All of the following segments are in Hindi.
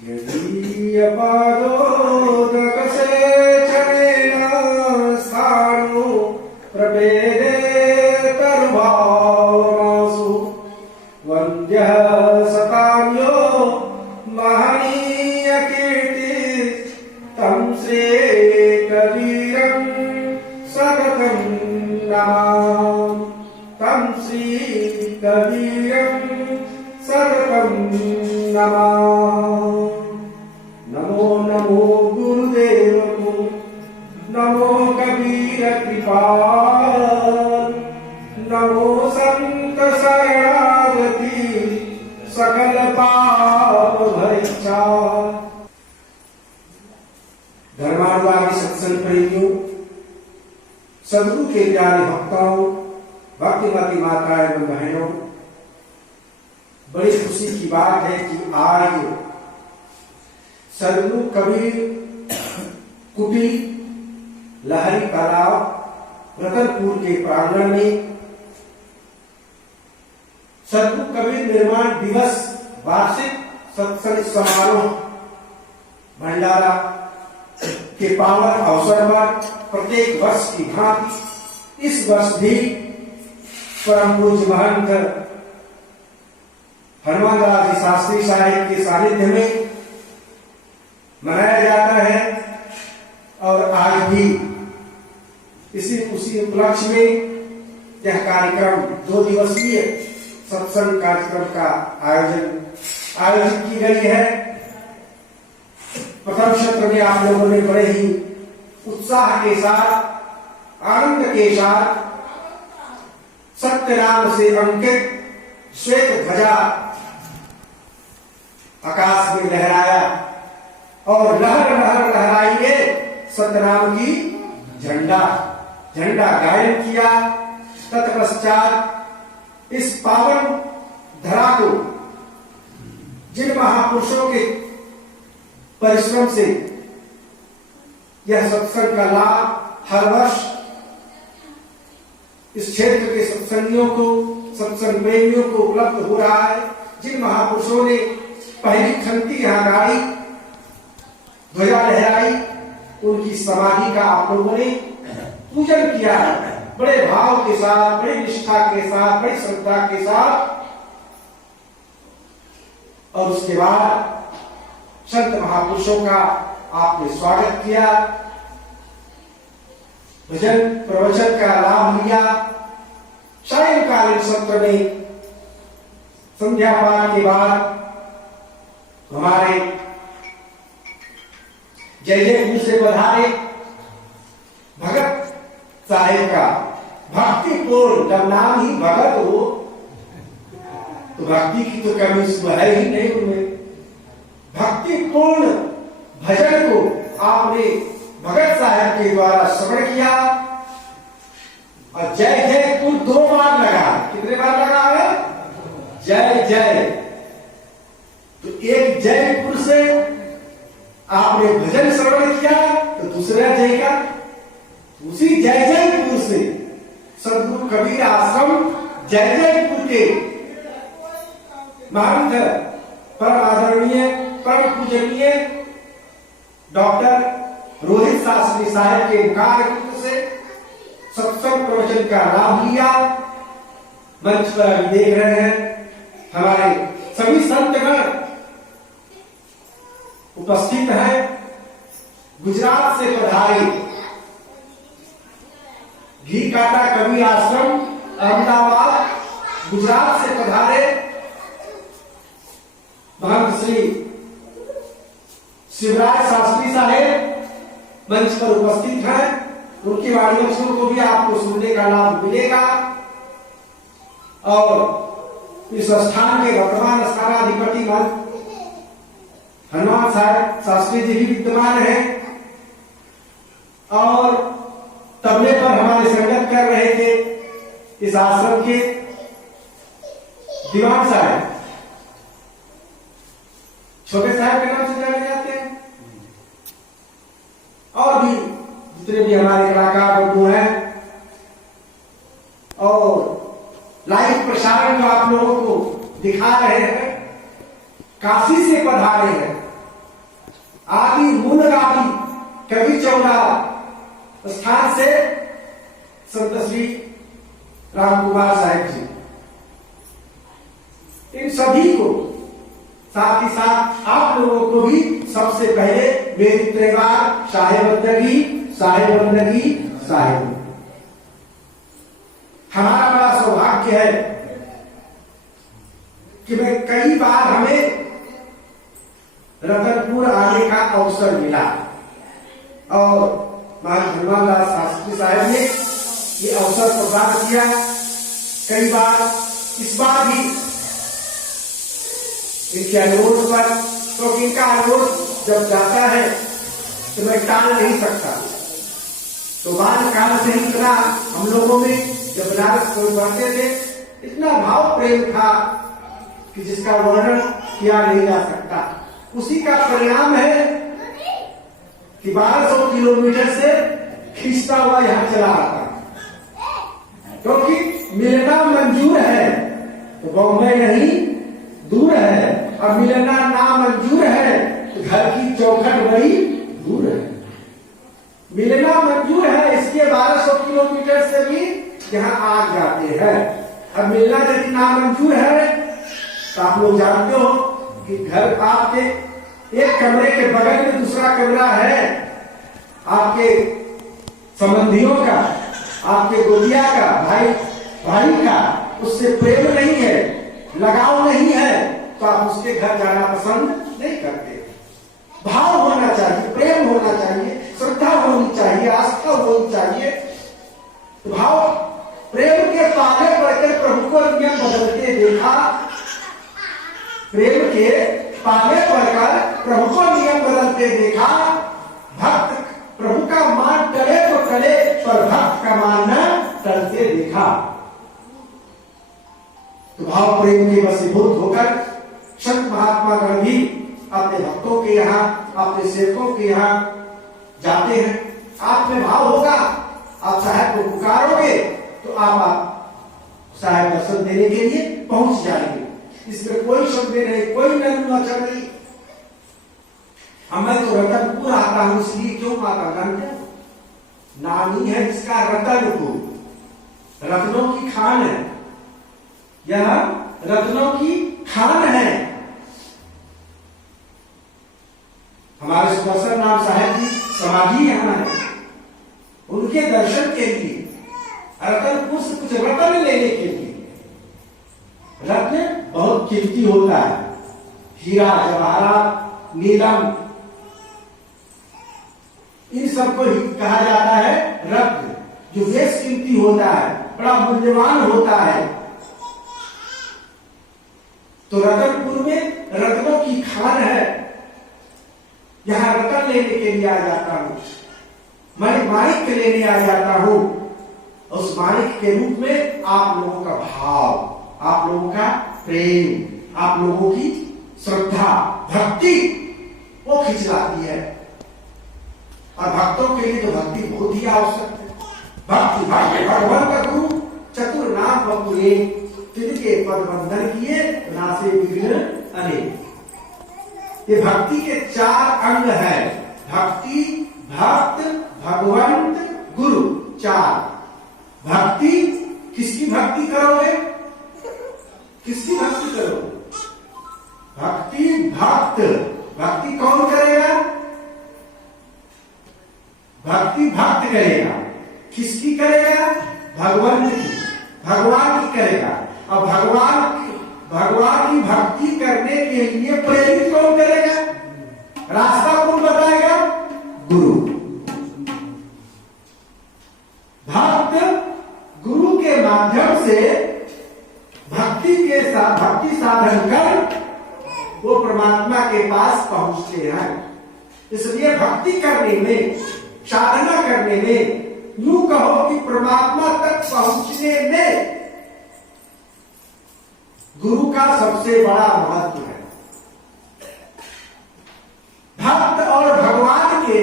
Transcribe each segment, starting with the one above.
यदीयपादोदकसेचनेन स्थाणु प्रपेदे तरुभावमासु वन्द्यः सतान्यो महनीयकीर्ति तं श्रीकबीरं सततं नमामि तं श्रीकबीरं सततं नमामि। नमो नमो गुरुदेव को, नमो कबीर कृपाल, नमो संत शरणागति सकल पाप भयचार। धर्मानुरागी सत्संग प्रेमियों, सदगुरु के प्यारे भक्तों, भक्तिमती माताएं एवं बहनों, बड़ी खुशी की बात है कि आज सदगुरु कबीर कुटी लहरी तालाब रतनपुर के प्रांगण में सदगुरु कबीर निर्माण दिवस वार्षिक सत्संग समारोह भंडारा के पावन अवसर पर प्रत्येक वर्ष की भांति इस वर्ष भी परम पूज्य महंत हनुमानदास जी शास्त्री साहिब के सानिध्य में मनाया जाता है। और आज भी उसी उपलक्ष्य में यह कार्यक्रम 2 दिवसीय सत्संग कार्यक्रम का आयोजित की गई है। प्रथम सत्र में आप लोगों ने बड़े ही उत्साह के साथ, आनंद के साथ सत्य नाम से अंकित श्वेत ध्वजा आकाश में लहराया और लहर लहर लहराइए सतनाम की झंडा गायन किया। तत्पश्चात इस पावन धरा को जिन महापुरुषों के परिश्रम से यह सत्संग का लाभ हर वर्ष इस क्षेत्र के सत्संगियों को, सत्संग प्रेमियों को उपलब्ध हो रहा है, जिन महापुरुषों ने पहली खंती यहाँ गाड़ी ध्वजा लहराई, उनकी समाधि का आप लोगों ने पूजन किया है बड़े भाव के साथ, बड़ी निष्ठा के साथ, बड़ी श्रद्धा के साथ। और उसके बाद संत महापुरुषों का आपने स्वागत किया, भजन प्रवचन का लाभ लिया। सायंकालीन सत्र में संध्या पाठ के बाद हमारे जय जयपुर से पधारे भगत साहेब का भक्तिपूर्ण, जब नाम ही भगत हो तो भक्ति की तो कमी है ही नहीं उनमें। भक्तिपूर्ण भजन को आपने भगत साहब के द्वारा श्रवण किया और जय जयपुर 2 बार लगा। कितने बार लगा है? जय जय। तो एक जयपुर से आपने भजन श्रवण किया, तो दूसरा जय का उसी जय जयपुर से सदगुरु कबीर आश्रम जय जयपुर के महंत परम आदरणीय, परम पूजनीय डॉक्टर रोहित शास्त्री साहब के मुखार से सत्संग प्रवचन का लाभ लिया। मंच पर देख रहे हैं हमारे सभी संतगण उपस्थित हैं। गुजरात से पधारे घी काटा कबीर आश्रम अहमदाबाद गुजरात से पधारे महंत श्री शिवराज शास्त्री साहेब मंच पर उपस्थित हैं। उनकी वाणियों को भी आपको सुनने का लाभ मिलेगा। और इस स्थान के वर्तमान स्थानाधिपति हनुमान साहब शास्त्री जी भी विद्यमान है और तबले पर हमारे संगत कर रहे थे इस आश्रम के दीवान साहब, छोटे साहब के नाम से जाने जाते हैं। और भी जितने भी हमारे कलाकार बंधु हैं और लाइव प्रसारण जो आप लोगों को दिखा रहे हैं, काशी से पधारे हैं आदि मूलगामी कवि चौड़ा स्थान से संत श्री रामकुमार साहब जी, इन सभी को साथ ही साथ आप लोगों को भी सबसे पहले मेरी त्रिवार साहेबंदगी साहेबंदगी साहेब। हमारा बड़ा सौभाग्य है कि मैं कई बार हमें रतनपुर आने का अवसर मिला और महाराज हनुमान लाल शास्त्री साहब ने ये अवसर प्रदान किया। कई बार इस बार भी इनके अनुरोध पर, क्योंकि इनका अनुरोध जब जाता है तो मैं टाल नहीं सकता। तो बाल काल से इतना हम लोगों में जब बनारस को पढ़ते थे इतना भाव प्रेम था कि जिसका वर्णन किया नहीं जा सकता। उसी का परिणाम है कि 1200 किलोमीटर से खींचता हुआ यहां चला आता, क्योंकि मिलना मंजूर है तो बॉम्बे नहीं दूर है, और मिलना ना मंजूर है तो घर की चौखट बड़ी दूर है। मिलना मंजूर है इसके 1200 किलोमीटर से भी यहाँ आ जाते हैं। अब मिलना यदि ना मंजूर है तो आप लोग जानते हो कि घर आपके एक कमरे के बगल में दूसरा कमरा है आपके संबंधियों का, आपके गोदिया का, भाई का, उससे प्रेम नहीं है, लगाव नहीं है, तो आप उसके घर जाना पसंद नहीं करते। भाव होना चाहिए, प्रेम होना चाहिए, श्रद्धा होनी चाहिए, आस्था होनी चाहिए। भाव प्रेम के पाले पड़कर प्रभु को नियम बदलते देखा, प्रेम के पाले पड़कर प्रभु को नियम बदलते देखा। भक्त प्रभु का मान टले तो टले, पर भक्त का मान न टलते देखा। तो भाव प्रेम के वशीभूत होकर संत महात्मा गण भी अपने भक्तों के यहाँ, अपने सेवकों के यहाँ जाते हैं। आप में भाव होगा, आप साहब को पुकारोगे तो आप साहब दर्शन देने के लिए पहुंच जाएंगे। इसमें कोई संदेह नहीं, कोई नचर नहीं। मैं तो रतनपुर आता हूं, इसलिए क्यों आता? जानते नानी है जिसका रतनपुर, रत्नों की खान है, यह रत्नों की खान है। हमारे सुदर्शन राम साहब जी समाधि यहाँ है, उनके दर्शन के लिए रतनपुर से कुछ रत्न लेने के लिए। रत्न बहुत कीमती होता है, हीरा जवाहरात नीलम, इन सबको कहा जाता है रत्न, जो बेश कीमती होता है, बड़ा मूल्यवान होता है। तो रतनपुर में रत्नों की खान है, यहां रतन लेने के लिए आ जाता हूं, मैं माणिक लेने आ जाता हूं। उस माणिक के रूप में आप लोगों का भाव, आप लोगों का प्रेम, आप लोगों की श्रद्धा, भक्ति वो खिंचलाती है। और भक्तों के लिए तो भक्ति बहुत ही आवश्यक है। भक्ति भगवान का गुरु चतुर नाम बपुरे, तिनके पद बंधन किए नासे विघ्न अनेक। ये भक्ति के 4 अंग है, भक्ति, भक्त, भगवंत, गुरु, 4। भक्ति, किसकी भक्ति करोगे? किसकी भक्ति करोगे? भक्ति भक्त, भक्ति कौन करेगा? भक्ति भक्त करेगा। किसकी करेगा? भगवान की, भगवान की करेगा। और भगवान की भक्ति करने के लिए प्रेरित कौन करेगा? रास्ता कौन बताएगा? गुरु। भक्त गुरु के माध्यम से भक्ति के साथ भक्ति साधन कर वो परमात्मा के पास पहुंचते हैं। इसलिए भक्ति करने में, साधना करने में, यूं कहो कि परमात्मा तक पहुंचने में गुरु का सबसे बड़ा महत्व है। भक्त और भगवान के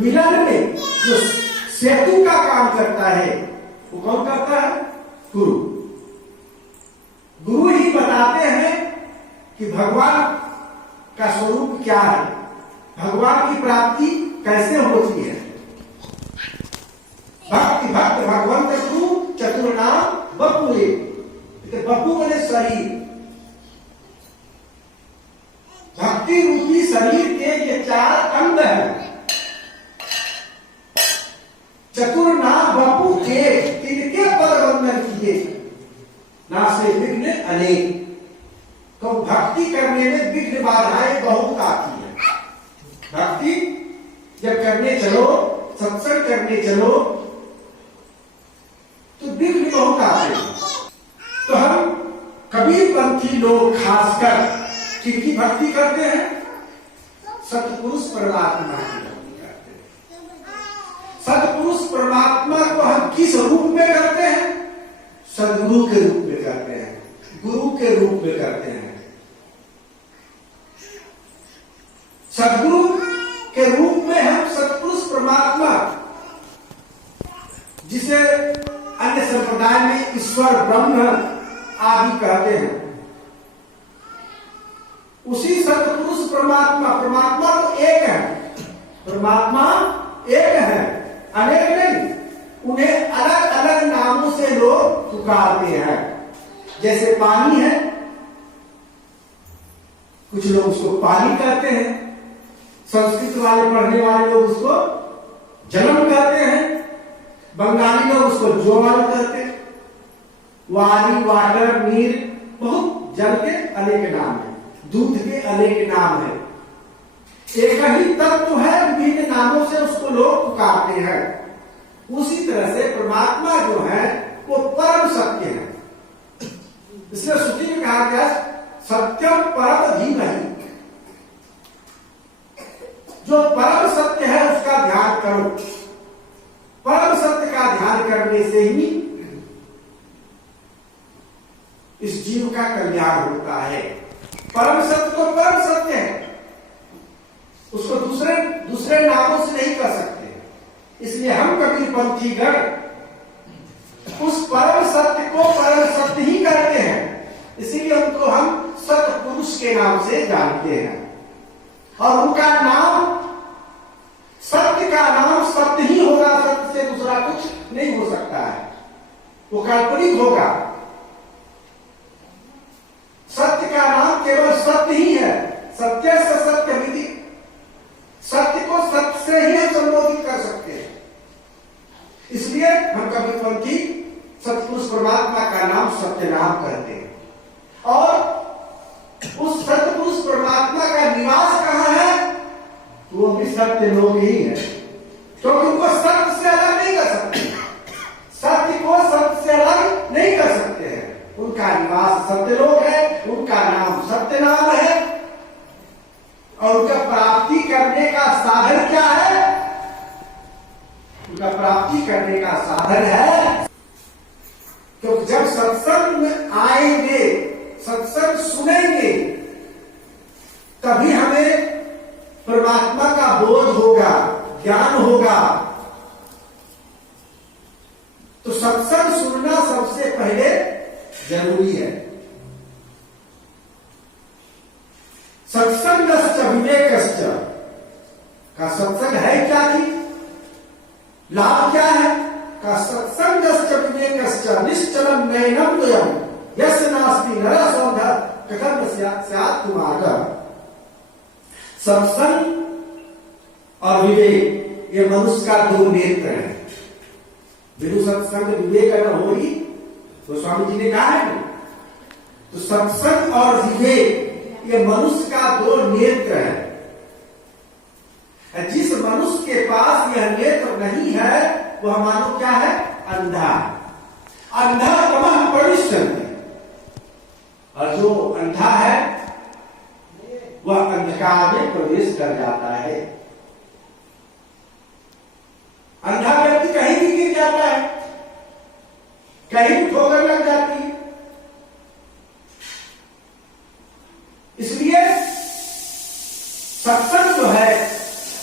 मिलन में जो सेतु का काम करता है वो कौन करता है? गुरु। गुरु ही बताते हैं कि भगवान का स्वरूप क्या है, भगवान की प्राप्ति कैसे होती है? भक्ति भक्त भगवंत तू चतुर नाम बपुए। बपू बोले शरीर, भक्ति रूपी शरीर के ये 4 अंग हैं। चतुर नाम बपू के तिनके पद वंदन किए, ना से विघ्न अनेक। तो भक्ति करने में विघ्न बाधाएं बहुत आती है। भक्ति जब करने चलो, सत्संग करने चलो, तो विघ्न बहुत आते हैं। तो हम कबीरपंथी लोग खासकर किसकी भक्ति करते हैं? सतपुरुष परमात्मा की भक्ति करते हैं। सतपुरुष परमात्मा को हम किस रूप में करते हैं? सदगुरु के रूप में करते हैं, गुरु के रूप में करते हैं। सदगुरु के रूप में हम सतपुरुष परमात्मा, जिसे अन्य संप्रदाय में ईश्वर ब्रह्म आदि कहते हैं, उसी सतपुरुष परमात्मा, परमात्मा तो एक है, परमात्मा एक है, अनेक नहीं। उन्हें अलग अलग नामों से लोग पुकारते हैं। जैसे पानी है, कुछ लोग उसको पानी कहते हैं, संस्कृत वाले पढ़ने वाले लोग उसको जन्म कहते हैं, बंगाली लोग उसको जोवाल कहते हैं, वारी, वाटर, नीर, बहुत जल के अनेक नाम है, दूध के अनेक नाम है। एक ही तत्व है, विभिन्न नामों से उसको लोग पुकारते हैं। उसी तरह से परमात्मा जो है वो परम सत्य है। इसलिए श्रुति में कहा गया सत्यम परम धीमहि। जो परम सत्य है उसका ध्यान करो। परम सत्य का ध्यान करने से ही इस जीव का कल्याण होता है। परम सत्य तो परम सत्य है, उसको दूसरे नामों से नहीं कर सकते। इसलिए हम कबीरपंथी गण उस परम सत्य को परम सत्य ही करते हैं। इसीलिए उनको हम सतपुरुष के नाम से जानते हैं। और उनका नाम, सत्य का नाम सत्य ही होगा, सत्य से दूसरा कुछ नहीं हो सकता है, वो काल्पनिक होगा। सत्य का नाम केवल सत्य ही है। सत्य से सत्य विधि, सत्य को सत्य से ही हम संबोधित कर सकते हैं। इसलिए हम कबीरपंथी सतपुरुष परमात्मा का नाम सत्य नाम कहते हैं। और उस सतपुरुष परमात्मा का निवास कहाँ है? तो वो भी सत्य लोक ही है, क्योंकि उनको सत्य से अलग नहीं कर सकते, सत्य को सत्य से अलग नहीं कर सकते हैं। उनका निवास सत्यलोक है, उनका नाम सत्य नाम है। और उनका प्राप्ति करने का साधन क्या है? उनका प्राप्ति करने का साधन है, क्योंकि जब सत्संग में आएंगे, सत्संग सुनेंगे, तभी हमें परमात्मा का बोध होगा, ज्ञान होगा। तो सत्संग सुनना सबसे पहले जरूरी है। सत्संगश्च विवेकश्च का सत्संग है क्या जी? लाभ क्या है? का सत्संगश्च विवेकश्च निश्चलम नयनम द्वयम् यस्य नास्ति नरसौध कथम स्यात् कुमारः। सत्संग और विवेक ये मनुष्य का दो नेत्र है। बिनु सत्संग विवेक अगर होगी तो स्वामी जी ने कहा है, तो सत्संग और विवेक ये मनुष्य का दो नेत्र है। जिस मनुष्य के पास यह नेत्र नहीं है वह मानो क्या है? अंधा। अंधा तमः प्रविशन्ति। और जो अंधा है वह अंधकार में प्रवेश कर जाता है। अंधा व्यक्ति कहीं भी गिर जाता है, कहीं भी ठोकर लग जाती है। इसलिए सत्संग जो है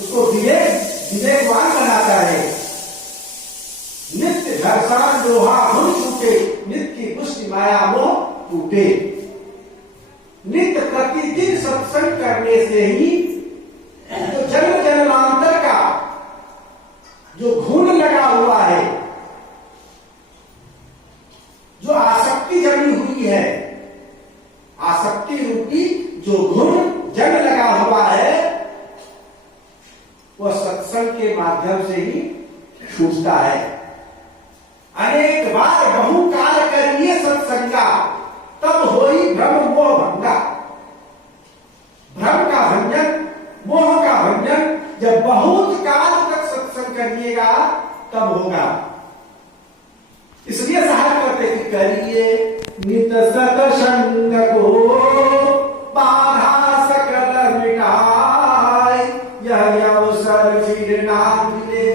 उसको विवेकवान बनाता है। नित्य घर्षण लोहा धुन छूटे, नित्य की पुष्टि माया मोह टूटे। नित्य प्रतिदिन सत्संग करने से ही जो जो गुण जंग लगा हुआ है वह सत्संग के माध्यम से ही छूटता है। अनेक बार बहु काल करिए सत्संगा, तब होई भ्रम मोह भंगा। भ्रम का भंजन, मोह का भंजन जब बहुत काल तक सत्संग करिएगा तब होगा। इसलिए साहब कहते कि करिए नित सत्संग को, बाधा सकल मिटाए। यह अवसर फिर ना मिले,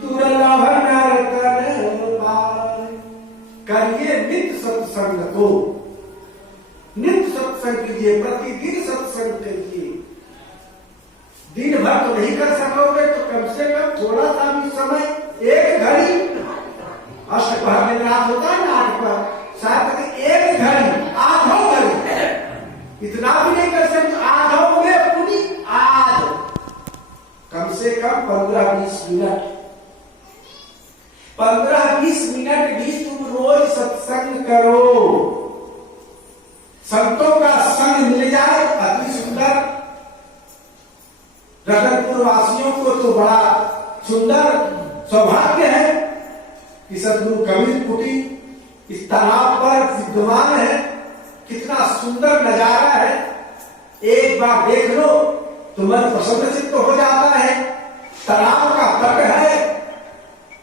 दुर्लभ नर तन पाए। करिए नित सत्संग को, नित सत्संग कीजिए, प्रतिदिन सत्संग करिए। दिन भर तो नहीं कर सकोगे तो कम से कम थोड़ा सा भी समय, एक घड़ी, अष्टपहर में रात होता है ना 8 पर, शायद एक घड़ी, आधो घड़ी, इतना भी नहीं कर सकते, आधो में पूरी आध, कम से कम 15-20 मिनट, 15-20 मिनट भी तुम रोज सत्संग करो। संतों का संग मिल जाए अति सुंदर। रतनपुर वासियों को तो बड़ा सुंदर सौभाग्य है कि सदगुरु कबीर कुटी इस तालाब पर विद्यमान है। कितना सुंदर नजारा है, एक बार देख लो तो मन प्रसन्नचित्त हो जाता है। तालाब का तट है,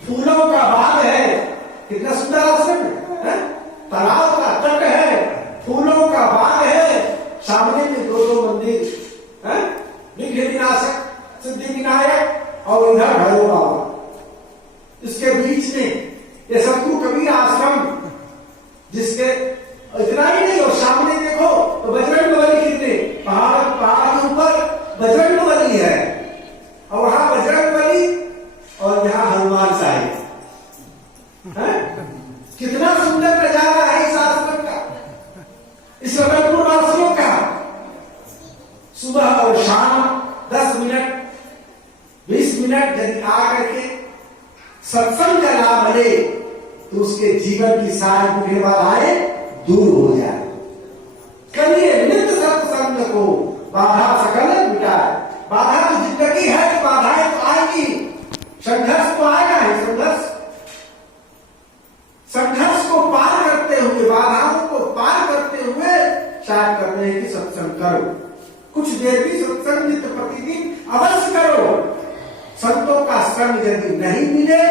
फूलों का बाग है, कितना सुंदर आश्रम है। तालाब का तट है, फूलों का बाग है, सामने में 2 मंदिर है, विघ्न विनाशक सिद्धि विनायक और इधर भैरव बाबा। इसके बीच में ये सदगुरु कबीर आश्रम, जिसके इतना ही नहीं, और सामने देखो तो बजरंग बली, कितने पहाड़ के ऊपर बजरंग बली है, और वहां बजरंग बली और यहाँ हनुमान साहिब। कितना सुंदर नजारा है इस आश्रम का, इस रतनपुर वासियों का। सुबह और शाम 10 मिनट 20 मिनट यदि आकर के सत्संग का लाभ ले तो उसके जीवन की सारी बुरी बाधाएं दूर हो जाए। करिए नित्य सत्संग को, बाधा सकल मिटाए। बाधा तो जिंदगी है, बाधाएं तो आएगी, संघर्ष तो आएगा ही। संघर्ष को पार करते हुए, बाधाओं को पार करते हुए शायद करते हैं कि सत्संग करो। कुछ देर भी सत्संग नित्य प्रतिदिन अवश्य करो। संतों का संग यदि नहीं मिले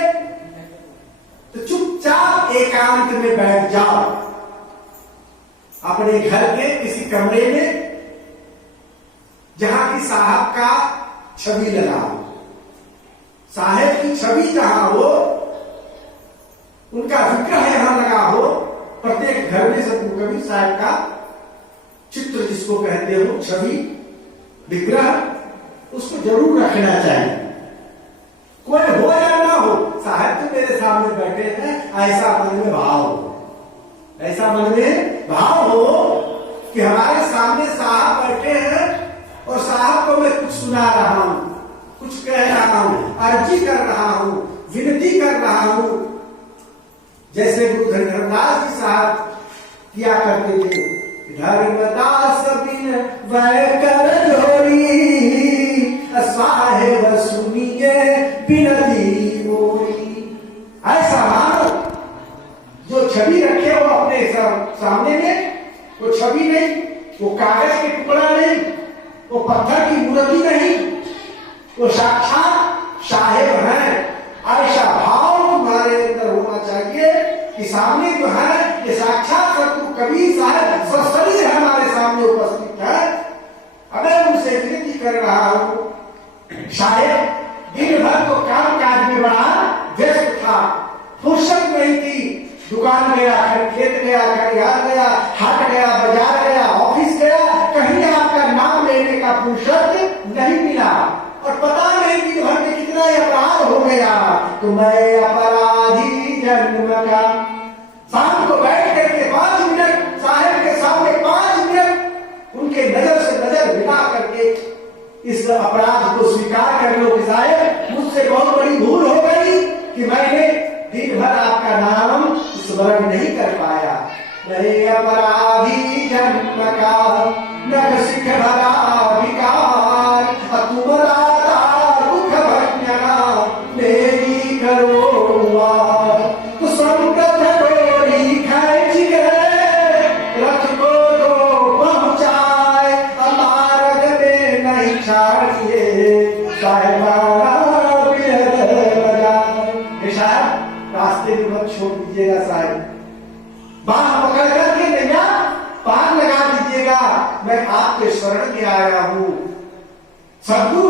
तो चुपचाप एकांत में बैठ जाओ, अपने घर के किसी कमरे में जहां की साहब का छवि लगा हो, साहेब की छवि जहां हो, उनका विग्रह यहां लगा हो। प्रत्येक घर में सदगुरु कबीर साहब का चित्र, जिसको कहते हो छवि, विग्रह, उसको जरूर रखना चाहिए। कोई हो या ना हो, साहब तो मेरे सामने बैठे हैं, ऐसा मन में भाव हो, ऐसा मन में भाव हो कि हमारे सामने साहब बैठे हैं और साहब को मैं कुछ सुना रहा हूं, कुछ कह रहा हूं, अर्जी कर रहा हूं, विनती कर रहा हूं। जैसे गुरु धर्मदास जी साहब किया करते थे, धर्मदास बिन वै कर जोरी, साहेब सुनिए बिनती मोरी। ऐसा मानो जो छवि रखे हो अपने सामने में, वो छवि नहीं, वो कागज के टुकड़ा नहीं, वो पत्थर की मूर्ति नहीं, वो साक्षात साहेब हैं। ऐसा भाव तुम्हारे अंदर होना चाहिए कि सामने जो है ये साक्षात सदगुरु कबीर साहब सशरीर हमारे सामने उपस्थित है। अगर उनसे विनती कर रहा हूं, शायद दिन भर तो काम काज में बड़ा व्यस्त था, फुर्सत नहीं थी, दुकान गया, खेत गया, खलिहान गया, हाट गया, बाजार गया, ऑफिस गया, कहीं आपका नाम लेने का फुर्सत नहीं मिला, और पता नहीं दिन भर में कितना अपराध हो गया। तो मैं अपराधी जन्म का, शाम को बैठ करके 5 मिनट साहेब के सामने 5 मिनट उनके नजर से नजर मिला करके इस अपराध को स्वीकार कर लो कि साहेब मुझसे बहुत बड़ी भूल हो गई कि मैंने दिन भर आपका नाम स्मरण नहीं कर पाया, नहीं अपराधी जन्म का नख सिख भरा विकार, तुम दाता दुख भंजना मेरी करो दुआर। तो संकट डोरी खींच गए रथ को तो पहुंचाए, मार्ग में नहीं छाड़िए साहिबाना बिरह बजाए। साहब रास्ते में मत छोड़ दीजिएगा साहब, बाह पकड़ करके नैया पार लगा दीजिएगा, मैं आपके शरण में आया हूं। सद्गुरु